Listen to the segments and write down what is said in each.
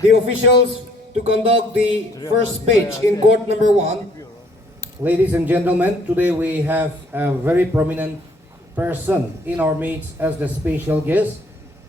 The officials to conduct the first speech in court number 1. Ladies and gentlemen, today we have a very prominent person in our midst as the special guest,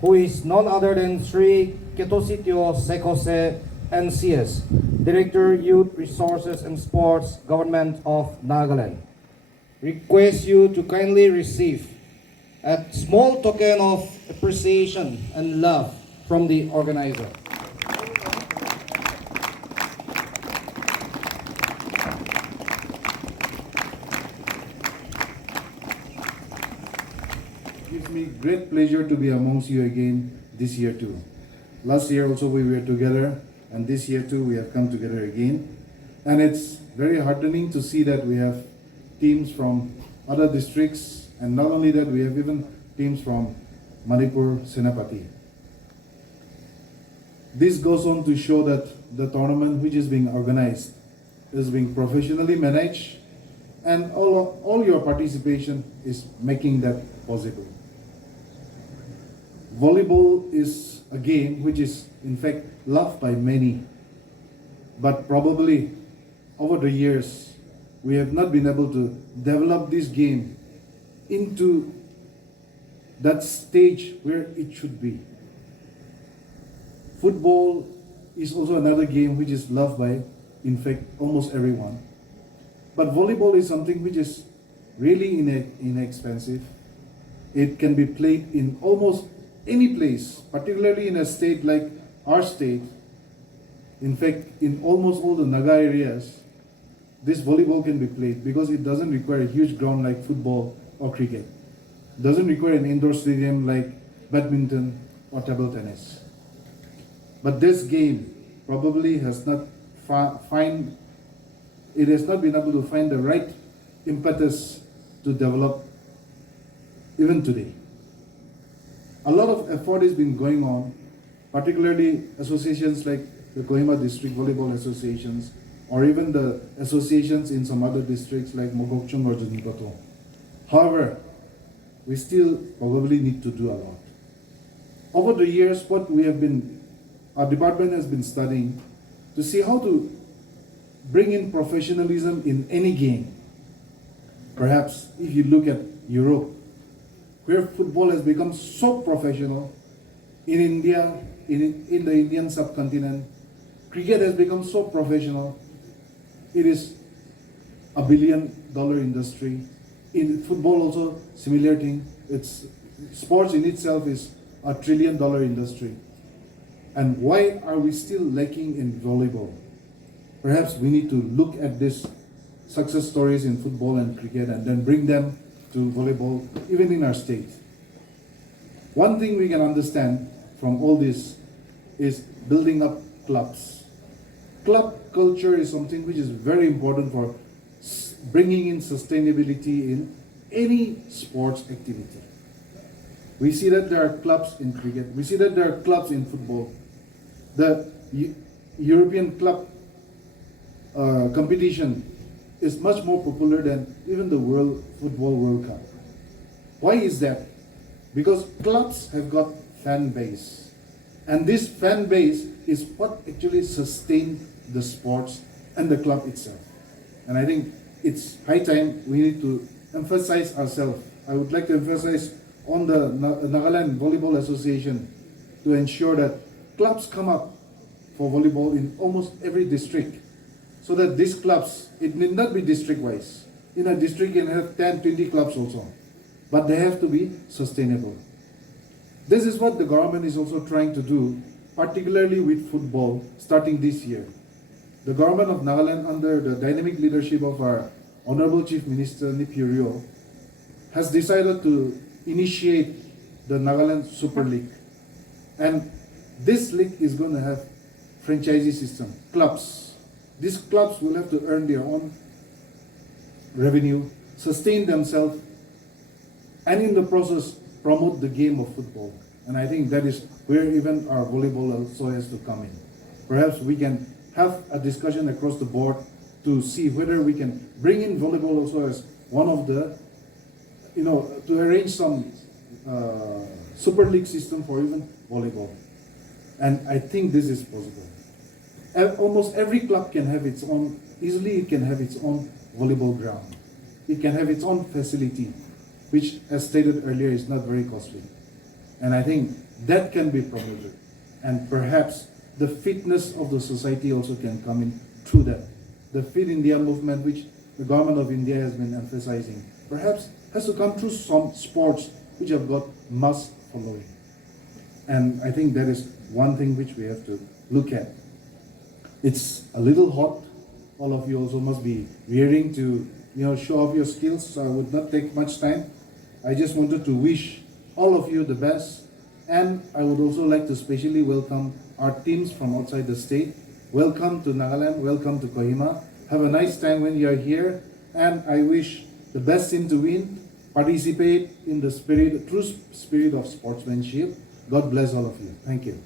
who is none other than Sri Kethosituo Sekose NCS, Director Youth Resources and Sports, Government of Nagaland. Request you to kindly receive a small token of appreciation and love from the organizer. It gives me great pleasure to be amongst you again this year too. Last year also we were together, and this year too we have come together again. And it's very heartening to see that we have teams from other districts, and not only that, we have even teams from Manipur, Senapati. This goes on to show that the tournament which is being organized is being professionally managed, and all your participation is making that possible. Volleyball is a game which is in fact loved by many, but probably over the years we have not been able to develop this game into that stage where it should be. Football is also another game which is loved by, in fact, almost everyone. But volleyball is something which is really inexpensive. It can be played in almost any place, particularly in a state like our state. In fact, in almost all the Naga areas, this volleyball can be played because it doesn't require a huge ground like football or cricket. It doesn't require an indoor stadium like badminton or table tennis. But this game probably has not been able to find the right impetus to develop even today. A lot of effort has been going on, particularly associations like the Kohima District Volleyball Associations, or even the associations in some other districts like Mogokchung or Junipato. However, we still probably need to do a lot. Over the years, our department has been studying to see how to bring in professionalism in any game. Perhaps if you look at Europe, where football has become so professional, in India, in the Indian subcontinent, cricket has become so professional. It is a $1 billion industry. In football also, similar thing. Sports in itself is a $1 trillion industry. And why are we still lacking in volleyball? Perhaps we need to look at these success stories in football and cricket and then bring them to volleyball, even in our state. One thing we can understand from all this is building up clubs. Club culture is something which is very important for bringing in sustainability in any sports activity. We see that there are clubs in cricket. We see that there are clubs in football. The European club competition is much more popular than even the World Football World Cup. Why is that? Because clubs have got fan base. And this fan base is what actually sustains the sports and the club itself. And I think it's high time we need to emphasize ourselves. I would like to emphasize on the Nagaland Volleyball Association to ensure that clubs come up for volleyball in almost every district, so that these clubs, it need not be district-wise. In a district you can have 10, 20 clubs also, but they have to be sustainable. This is what the government is also trying to do, particularly with football, starting this year. The government of Nagaland, under the dynamic leadership of our Honorable Chief Minister Nipurio, has decided to initiate the Nagaland Super League. And this league is going to have franchisee system, clubs. These clubs will have to earn their own revenue, sustain themselves, and in the process promote the game of football. And I think that is where even our volleyball also has to come in. Perhaps we can have a discussion across the board to see whether we can bring in volleyball also as one of the, to arrange some Super League system for even volleyball. And I think this is possible. Almost every club can have its own, easily it can have its own volleyball ground. It can have its own facility, which as stated earlier is not very costly. And I think that can be promoted. And perhaps the fitness of the society also can come in through that. The Fit India movement, which the government of India has been emphasizing, perhaps has to come through some sports which have got mass following. And I think that is one thing which we have to look at. It's a little hot. All of you also must be rearing to show off your skills, so I would not take much time. I just wanted to wish all of you the best. And I would also like to specially welcome our teams from outside the state. Welcome to Nagaland, welcome to Kohima. Have a nice time when you are here. And I wish the best team to win. Participate in the true spirit of sportsmanship. God bless all of you. Thank you.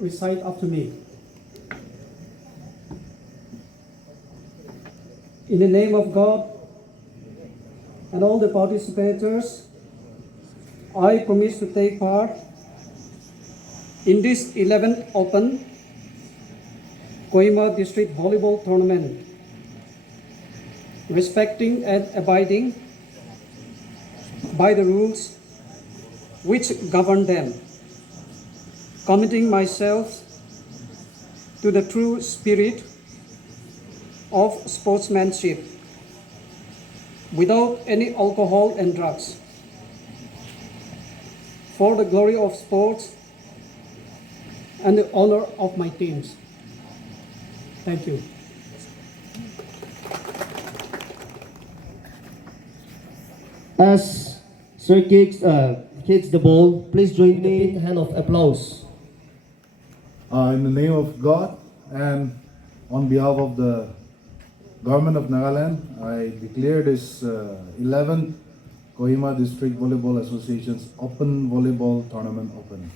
Recite after me. In the name of God and all the participators, I promise to take part in this 11th Open Kohima District Volleyball Tournament, respecting and abiding by the rules which govern them, committing myself to the true spirit of sportsmanship without any alcohol and drugs, for the glory of sports and the honor of my teams. Thank you. As Sir kicks the ball, please join me in a hand of applause. In the name of God and on behalf of the government of Nagaland, I declare this 11th Kohima District Volleyball Association's Open Volleyball Tournament open.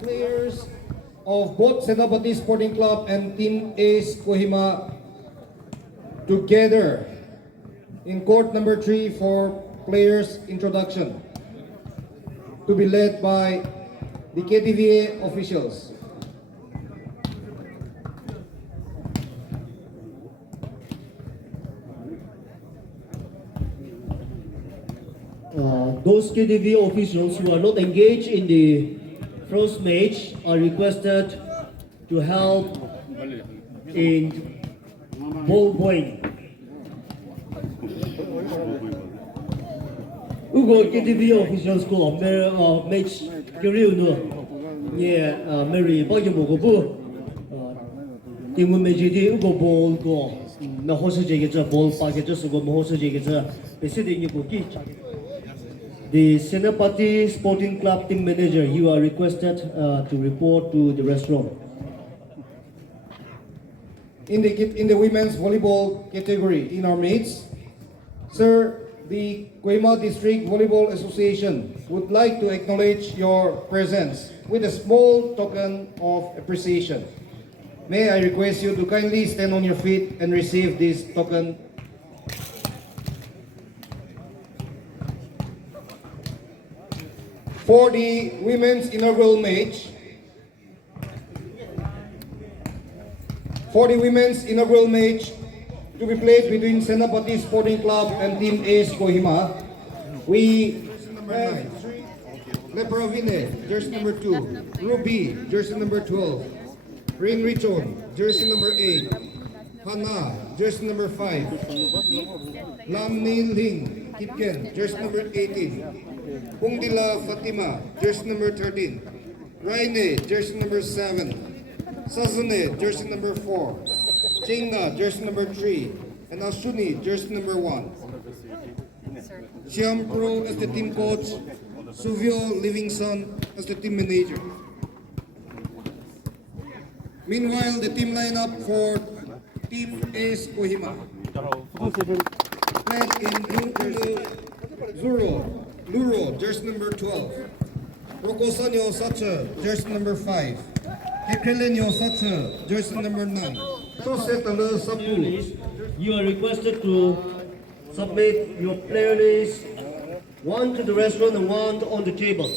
Players of both Senapati Sporting Club and Team Ace Kohima together in court number 3 for players introduction, to be led by the KTVA officials. Those KTV officials who are not engaged in the first match are requested to help in ball point. Ugo KTV officials ko match kiriu no. Yeah, Mary bao nhiêu bộ bu. Team match di ugo ball ko. Na hosu je ke ball pa ke so go hosu je ke besi de ko ki. The Senapati Sporting Club team manager, you are requested to report to the restaurant. In the women's volleyball category in our mates, sir, the Kohima District Volleyball Association would like to acknowledge your presence with a small token of appreciation. May I request you to kindly stand on your feet and receive this token. For the women's inaugural match, to be played between Senapati Sporting Club and Team Ace Kohima, we have Leperavine, jersey number 2, Ruby, jersey number 12, Rin Richon, jersey number 8, Hana, jersey number 5, Lam Neil Ling, Kitken, jersey number 18, Pungdila Fatima, jersey number 13, Raine, jersey number 7, Sazune, jersey number 4, Chinga, jersey number 3, and Ashuni, jersey number 1. Siam Pro as the team coach, Suvio Livingston as the team manager. Meanwhile, the team lineup for Team Ace Kohima. Played in Zuro, Luro, jersey number 12. Rokosanyo Sacha, jersey number 5. Hekelenyo Sacha, jersey number 9. Sosetala Sapu. You are requested to submit your player list, one to the restaurant and one on the table.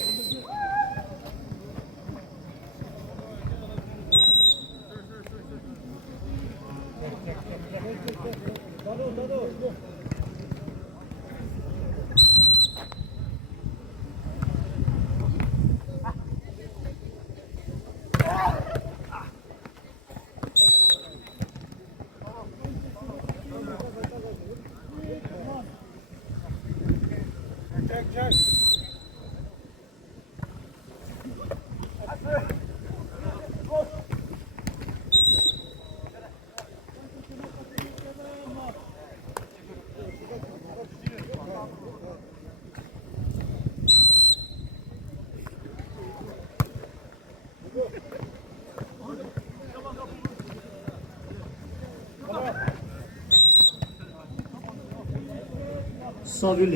Savile,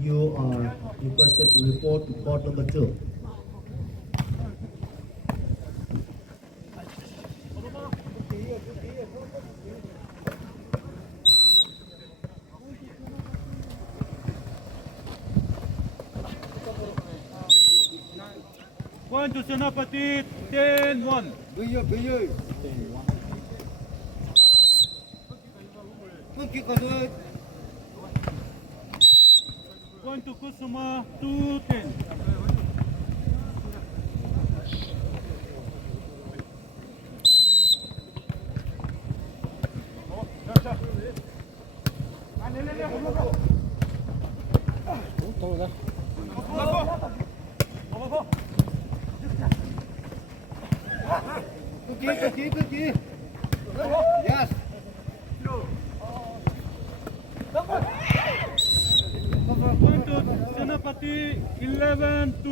you are requested to report to court number 2. Point to Senapati, 10-1. Point to Kusuma, 2-10. Yes. Point to Senapati, 11-2.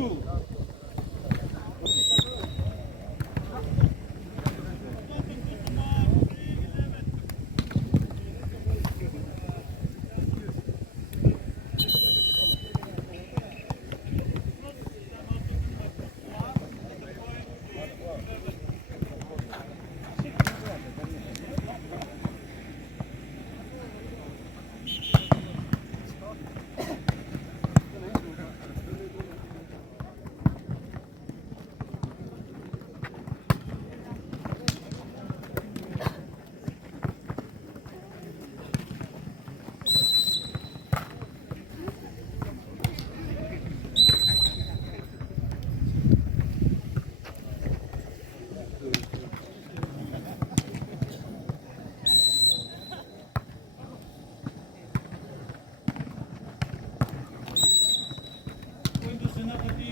Point to Senapati,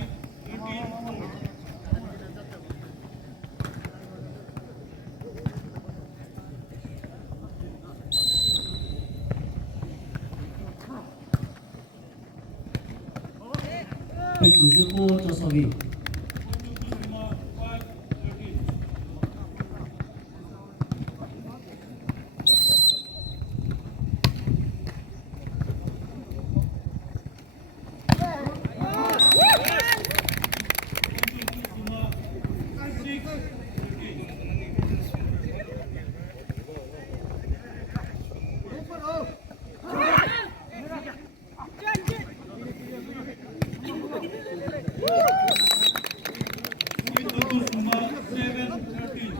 13-4. 백구십오 조섭이 Kusuma, 5-13. Kusuma, 6-13. Kusuma, 7-13.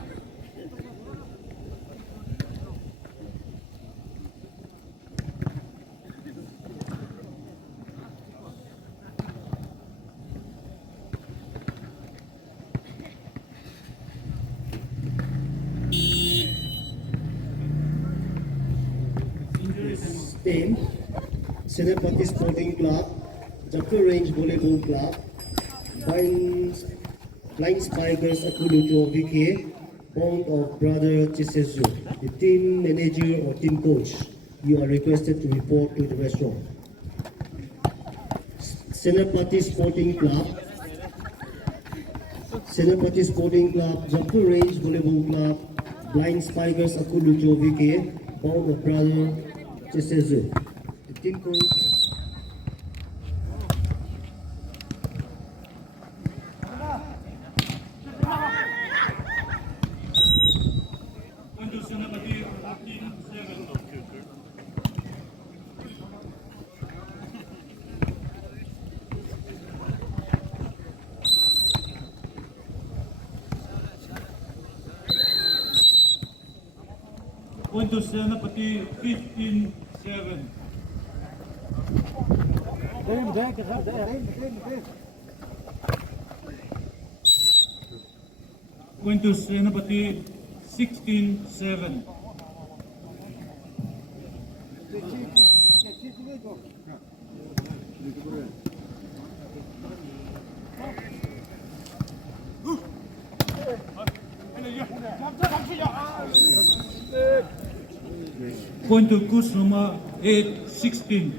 Team, Senapati Sporting Club, Jaffa Range Volleyball Club, Flying Spikers Akulujo VK, Bond of Brother Chisezu, the team manager or team coach. You are requested to report to the restaurant. Senapati Sporting Club, Jaffa Range Volleyball Club, Flying Spikers Akulujo VK, Bond of Brother Chisezu, the team coach. Point to Senapati, 14-7. Point to Senapati, 15-7. Point to Senapati, 16-7. Point to Kusuma, 8-16.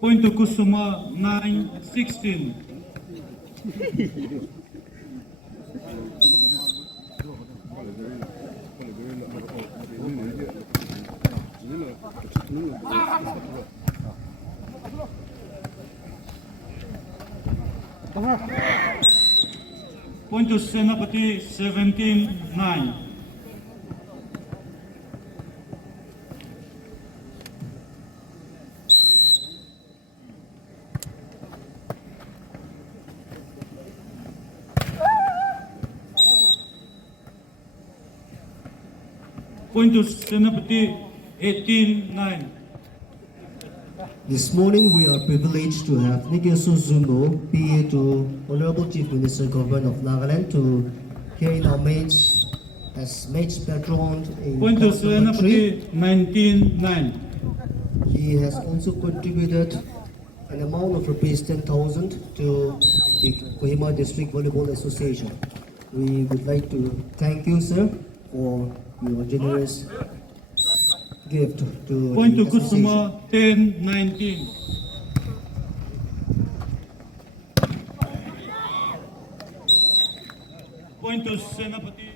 Point to Kusuma, 9-16. Point to Senapati 17-9. Point to Senapati 18-9. This morning, we are privileged to have Kethosituo, PA to Honorable Chief Minister Government of Nagaland, to carry our match as match patron in Point to court number 3. Senapati 19-9. He has also contributed an amount of rupees 10,000 to the Kohima District Volleyball Association. We would like to thank you, sir, for your generous gift to Point the to association. Kusuma 10-19. Point to Senapati.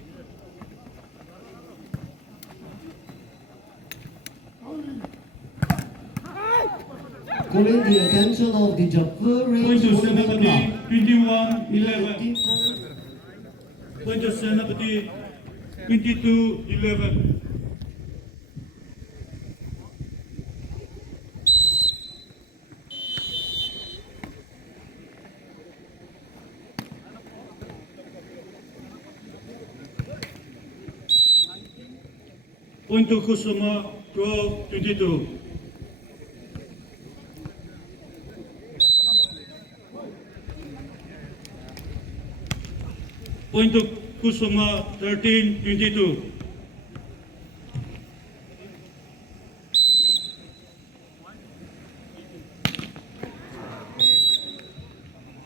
Calling the attention of the Japur Point Range to Volleyball Senapati Club. 21-11. Point to Senapati 22-11. Point to Kusuma 12-22. Point to Kusuma 13-22.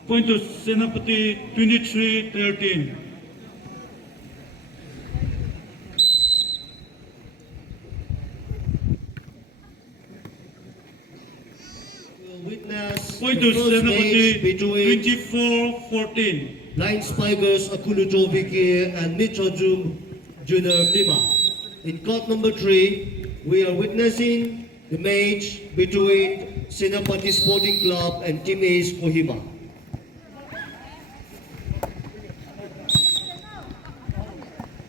Point to Senapati 23-13. Witness Point the to first match Senapati between 24-14. Line Spikers Akulujo Vicky and Michojum Junior Lima. In court number 3, we are witnessing the match between Senapati Sporting Club and Team Ace Kohima.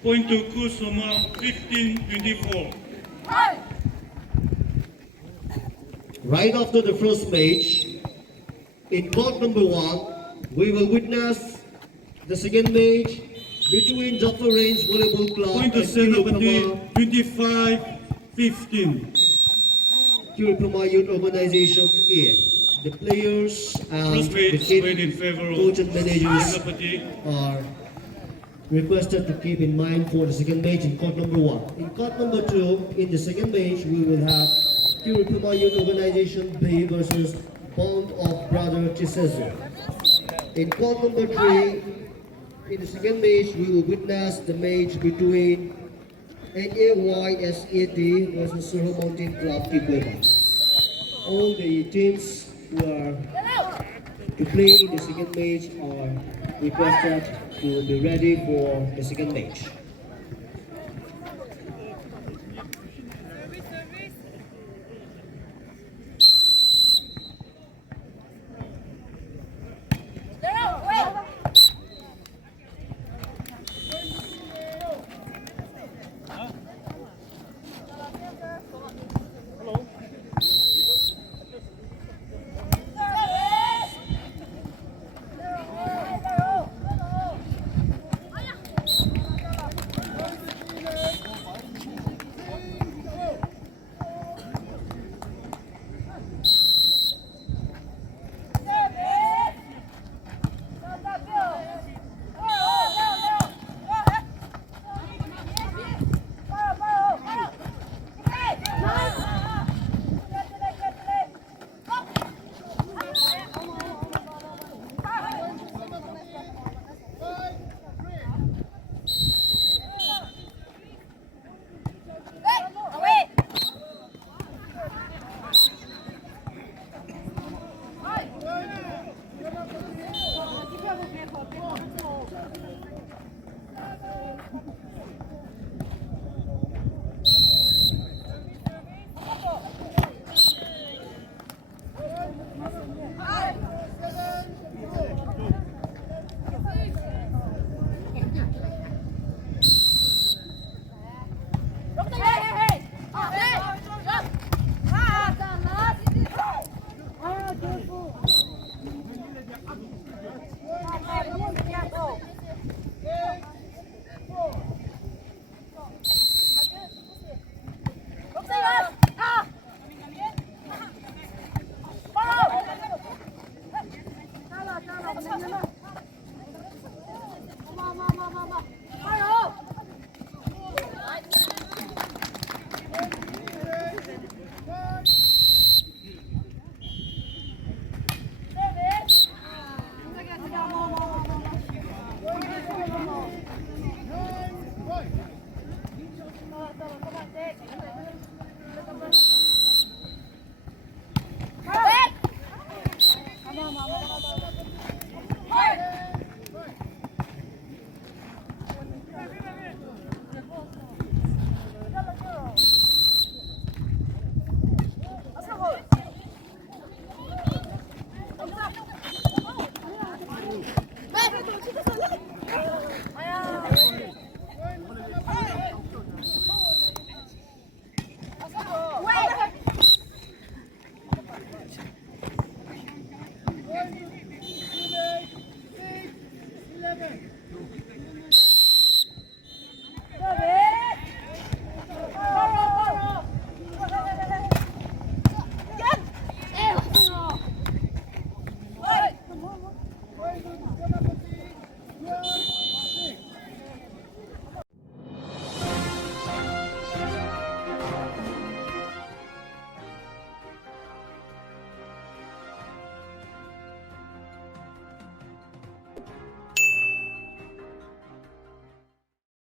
Point to Kusuma 15-24. Right after the first match, in court number 1, we will witness the second match between Jaffa Range Volleyball Club Point to and Senapati 25-15. Kiripama Youth Organization here. The players and First the match team played in favor of coach and managers Senapati. are requested to keep in mind for the second match in court number 1. In court number 2, in the second match, we will have Kiripama Youth Organization B versus Bond of Brother Chisezo. In court number 3, in the second match, we will witness the match between NAYSAT versus Surho Mountain Club Kikoima. All the teams who are to play in the second match are requested to be ready for the second match.